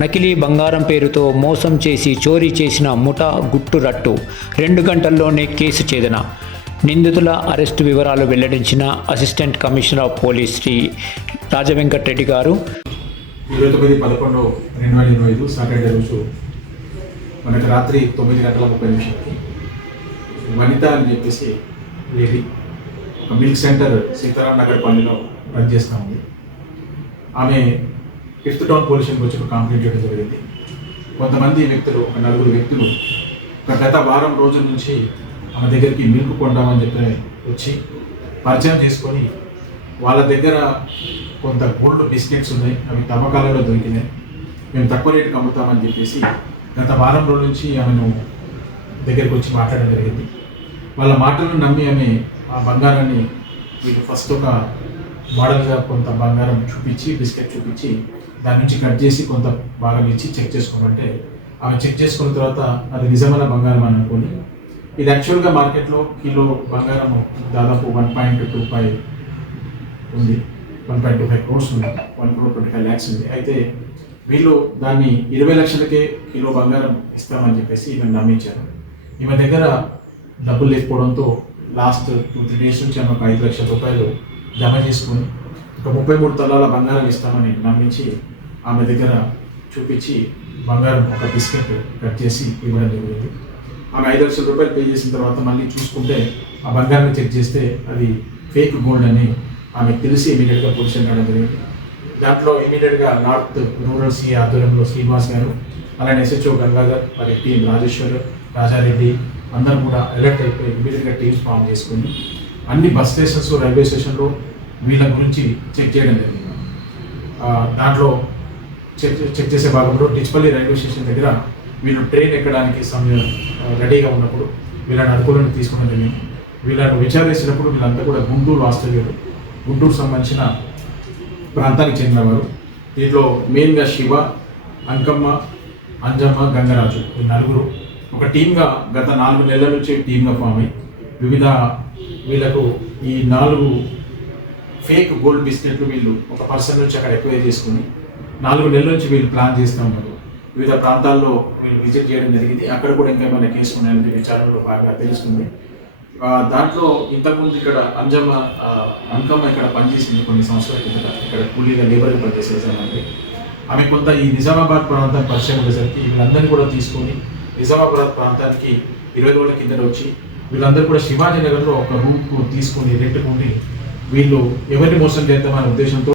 నకిలీ బంగారం పేరుతో మోసం చేసి చోరీ చేసిన ముఠా గుట్టు రట్టు రెండు గంటల్లోనే కేసు ఛేదన నిందితుల అరెస్టు వివరాలు వెల్లడించిన assistant commissioner of police Shri Rajavenkatareddy గారు. ఇరవై తొమ్మిది పదకొండు రెండు వేల ఇరవై ఐదు సాటర్డే రోజు మనకి రాత్రి తొమ్మిది గంటల ముప్పై నిమిషాలకి వనిత అని చెప్పేసి lady milk centre Sitaram Nagar పల్లిలో run చేస్తూ ఉంది. ఆమె ఫిఫ్త్ టౌన్ పోలీస్ వచ్చి కంప్లైంట్ చేయడం జరిగింది. కొంతమంది వ్యక్తులు ఒక నలుగురు వ్యక్తులు ఒక గత వారం రోజుల నుంచి ఆమె దగ్గరికి మిల్క్ కొంటామని చెప్పి వచ్చి పరిచయం చేసుకొని వాళ్ళ దగ్గర కొంత గోల్డ్ బిస్కెట్స్ ఉన్నాయి అవి తవ్వకాలలో దొరికినాయి. మేము తక్కువ రేటుకి అమ్ముతామని చెప్పేసి గత వారం రోజుల నుంచి ఆమెను దగ్గరికి వచ్చి మాట్లాడడం జరిగింది. వాళ్ళ మాటలను నమ్మి ఆమె ఆ బంగారాన్ని వీళ్ళు ఫస్ట్ ఒక మోడల్గా కొంత బంగారం చూపించి బిస్కెట్ చూపించి దాని నుంచి కట్ చేసి కొంత భాగం ఇచ్చి చెక్ చేసుకోమంటే ఆమె చెక్ చేసుకున్న తర్వాత అది నిజమైన బంగారం అని అనుకుని ఇది యాక్చువల్గా మార్కెట్లో కిలో బంగారం దాదాపు వన్ పాయింట్ టూ ఫైవ్ ఉంది. One point two five crores ఉంది. One crore twenty five lakhs ఉంది. అయితే వీళ్ళు దాన్ని ఇరవై లక్షలకే కిలో బంగారం ఇస్తామని చెప్పేసి ఈమె నమ్మించారు. ఈమె దగ్గర డబ్బులు లేకపోవడంతో లాస్ట్ టూ త్రీ డేస్ నుంచి ఆమె ఒక ఐదు లక్షల రూపాయలు జమ చేసుకుని ఒక ముప్పై మూడు తలాల బంగారం ఇస్తామని నమ్మించి ఆమె దగ్గర చూపించి బంగారం ఒక బిస్కెట్ కట్ చేసి ఇవ్వడం జరిగింది. ఆమె ఐదు లక్షల రూపాయలు పే చేసిన తర్వాత మళ్ళీ చూసుకుంటే ఆ బంగారం చెక్ చేస్తే అది ఫేక్ గోల్డ్ అని ఆమెకు తెలిసి ఇమీడియట్గా పొజిషన్ రావడం జరిగింది. దాంట్లో ఇమీడియట్గా నార్త్ రూరల్ సి ఆధ్వర్యంలో శ్రీనివాస్ గారు అలానే ఎస్హెచ్ఓ గంగాధర్ మరి టీం రాజేశ్వర్ రాజారెడ్డి అందరూ కూడా అలర్ట్ అయిపోయి ఇమీడియట్గా టీమ్స్ ఫామ్ చేసుకుని అన్ని బస్ స్టేషన్స్ రైల్వే స్టేషన్లో వీళ్ళ గురించి చెక్ చేయడం జరిగింది. దాంట్లో చెక్ చెక్ చేసే భాగంలో డిచ్పల్లి రైల్వే స్టేషన్ దగ్గర వీళ్ళు ట్రైన్ ఎక్కడానికి సమయం రెడీగా ఉన్నప్పుడు వీళ్ళని అనుకూలంగా తీసుకోవడం జరిగింది వీళ్ళని విచారించినప్పుడు వీళ్ళంతా కూడా గుంటూరు వాస్తవ్యులు. గుంటూరు సంబంధించిన ప్రాంతానికి చెందినవారు. దీంట్లో మెయిన్గా శివ అంకమ్మ అంజమ్మ గంగరాజు ఈ నలుగురు. ఒక టీమ్గా గత నాలుగు నెలల నుంచి టీమ్గా ఫామ్ అయ్యి వివిధ వీళ్ళకు ఈ నాలుగు ఫేక్ గోల్డ్ బిస్కెట్లు వీళ్ళు ఒక పర్సన్ నుంచి అక్కడ ఎక్వైర్ చేసుకుని నాలుగు నెలల నుంచి వీళ్ళు ప్లాన్ చేస్తూ ఉన్నారు. వివిధ ప్రాంతాల్లో వీళ్ళు విజిట్ చేయడం జరిగింది. అక్కడ కూడా ఇంకా ఏమైనా కేసు ఉన్నాయని విచారణలో బాగా తెలుస్తుంది. దాంట్లో ఇంతకుముందు ఇక్కడ అంజమ్మ అంకమ్మ ఇక్కడ పనిచేసింది కొన్ని సంవత్సరాల కిందట ఇక్కడ కూలీగా లేబర్గా పనిచేసేసానండి ఆమె కొంత ఈ నిజామాబాద్ ప్రాంతం పరిచయం ఉండేసరికి వీళ్ళందరినీ కూడా తీసుకొని నిజామాబాద్ ప్రాంతానికి ఇరవై రోజుల కిందట వచ్చి వీళ్ళందరూ కూడా శివాజీ నగర్లో ఒక రూమ్ తీసుకొని రెంట్కుండి వీళ్ళు ఎవరిని మోసం చేద్దామనే ఉద్దేశంతో